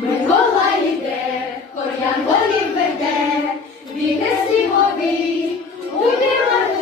Микола йде, хор'ян голів веде, віте снігові, у білах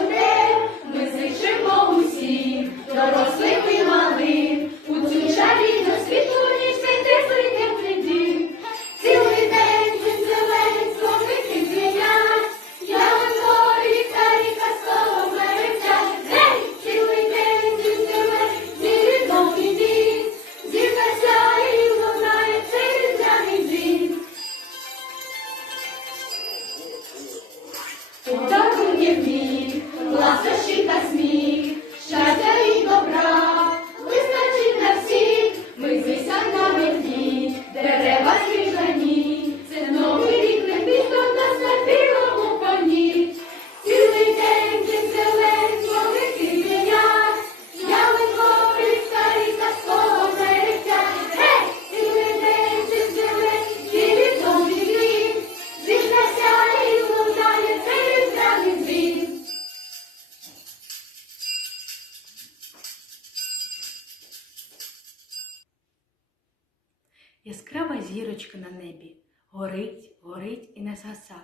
Яскрава зірочка на небі горить, горить і не згаса,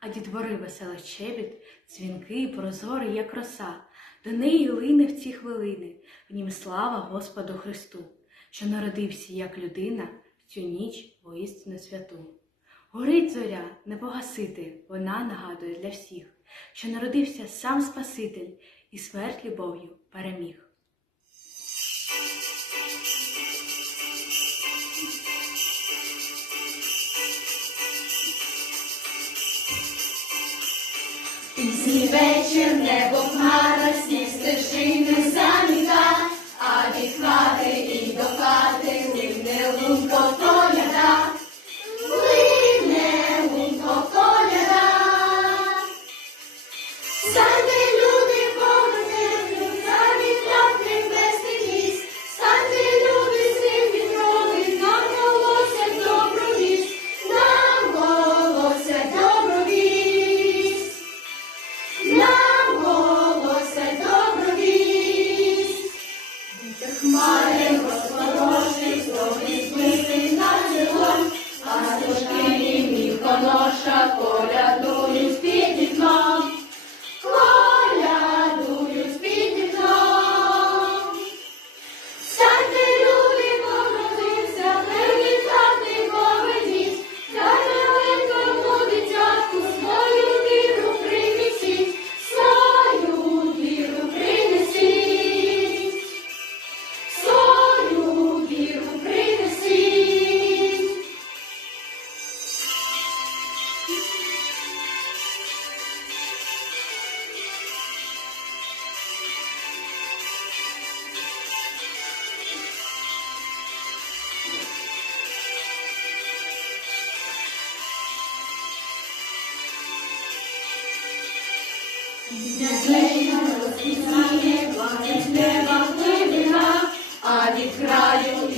а дітвори весела щебіт, дзвінкий, прозорий, як роса, до неї лине в ці хвилини, в нім слава Господу Христу, що народився як людина в цю ніч воістину святу. Горить зоря, не погасити, вона нагадує для всіх, що народився сам Спаситель і смерть любов'ю переміг. Mara. Незлечна розпізнає, платить неба пливина, а від краю